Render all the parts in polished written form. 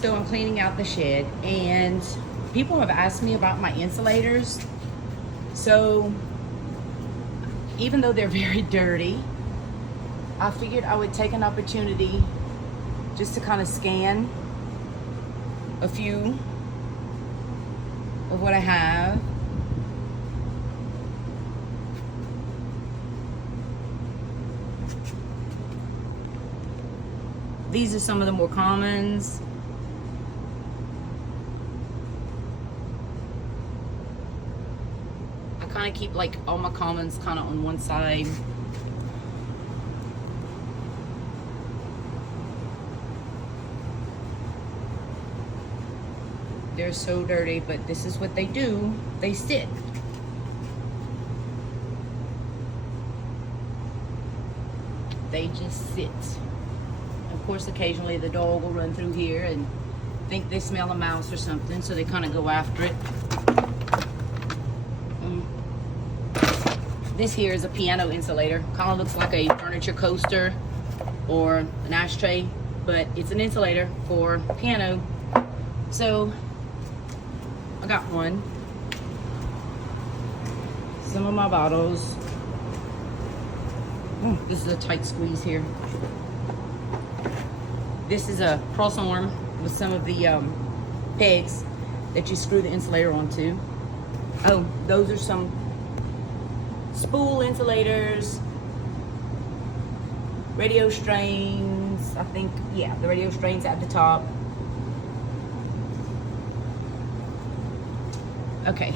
So I'm cleaning out the shed, and people have asked me about my insulators. So even though they're very dirty, I figured I would take an opportunity just to kind of scan a few of what I have. These are some of the more commons. I kind of keep like all my commons kind of on one side. They're so dirty, but this is what they do. They sit. They just sit. Of course, occasionally the dog will run through here and think they smell a mouse or something, so they kind of go after it. This here is a piano insulator. Kind of looks like a furniture coaster or an ashtray, but it's an insulator for piano. So I got one. Some of my bottles. This is a tight squeeze here. This is a cross arm with some of the pegs that you screw the insulator onto. Oh, those are some spool insulators, radio strains. I think, yeah, the radio strains at the top. Okay.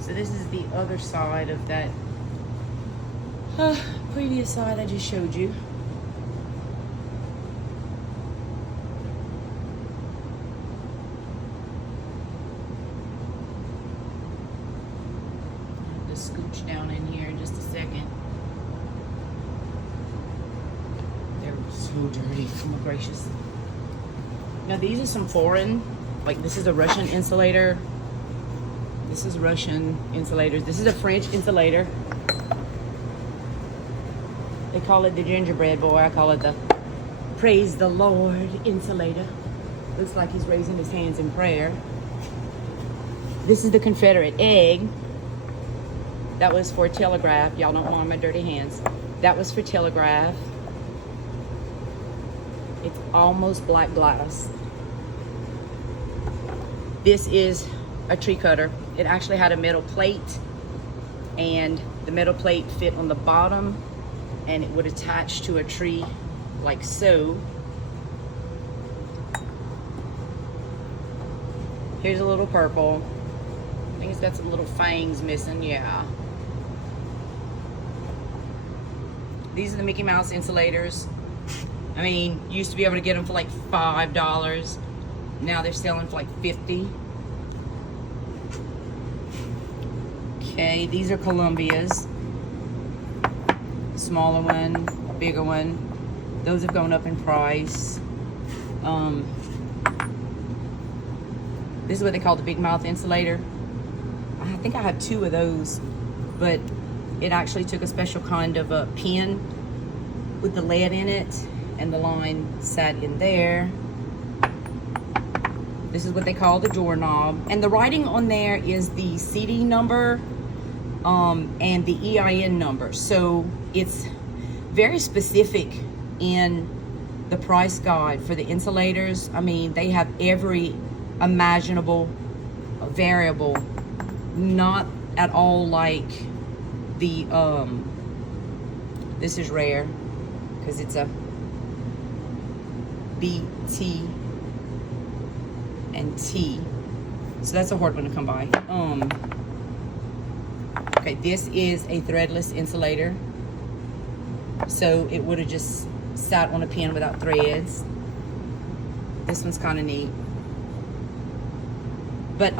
So this is the other side of that previous side I just showed you. I'll just scooch down in here in just a second. They're so dirty, oh my gracious. Now these are some foreign, like this is a Russian insulator. This is Russian insulators. This is a French insulator. They call it the gingerbread boy. I call it the praise the Lord insulator. Looks like he's raising his hands in prayer. This is the Confederate egg. That was for telegraph. Y'all don't mind my dirty hands. That was for telegraph. It's almost black glass. This is a tree cutter. It actually had a metal plate, and the metal plate fit on the bottom, and it would attach to a tree like so. Here's a little purple. I think it's got some little fangs missing, yeah. These are the Mickey Mouse insulators. I mean, used to be able to get them for like $5. Now they're selling for like $50. Okay, these are Columbia's. Smaller one, bigger one. Those have gone up in price. This is what they call the big mouth insulator. I think I have 2 of those, but it actually took a special kind of a pin with the lead in it, and the line sat in there. This is what they call the doorknob, and the writing on there is the CD number and the EIN number. So it's very specific in the price guide for the insulators. I mean, they have every imaginable variable, not at all like the this is rare because it's a B, T, and T, so that's a hard one to come by. Okay, this is a threadless insulator, so it would have just sat on a pin without threads. This one's kind of neat, but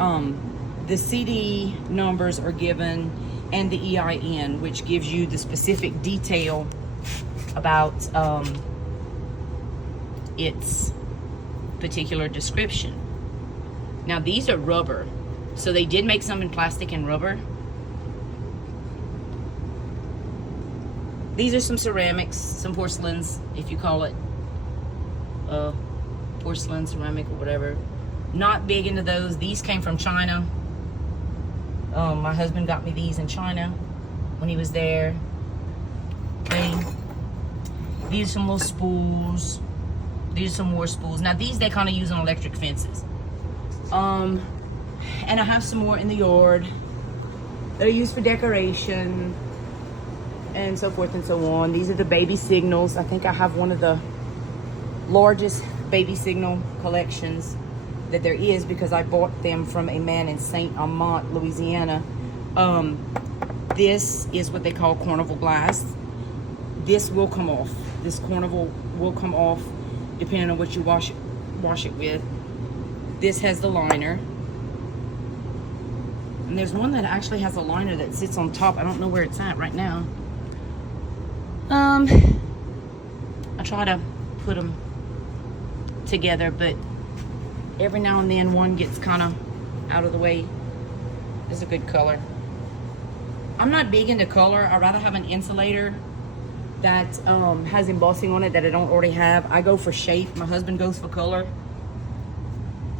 the CD numbers are given, and the EIN, which gives you the specific detail about its particular description. Now these are rubber, so they did make some in plastic and rubber. These are some ceramics, some porcelains, if you call it porcelain, ceramic, or whatever. Not big into those. These came from China. My husband got me these in China when he was there. Okay. These are some little spools. These are some more spools. Now these they kind of use on electric fences. And I have some more in the yard that are used for decoration and so forth and so on. These are the baby signals. I think I have one of the largest baby signal collections that there is because I bought them from a man in Saint Amant, Louisiana. This is what they call carnival glass. This will come off. This carnival will come off depending on what you wash it with. This has the liner. And there's one that actually has a liner that sits on top. I don't know where it's at right now. I try to put them together, but every now and then one gets kind of out of the way. This is a good color. I'm not big into color. I'd rather have an insulator that has embossing on it that I don't already have. I go for shape. My husband goes for color.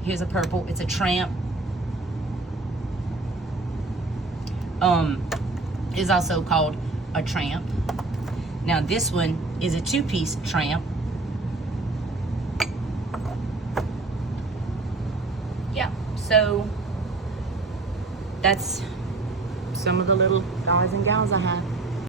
Here's a purple. It's a tramp. Is also called a tramp. Now this one is a two-piece tramp. Yeah, so that's some of the little guys and gals I have.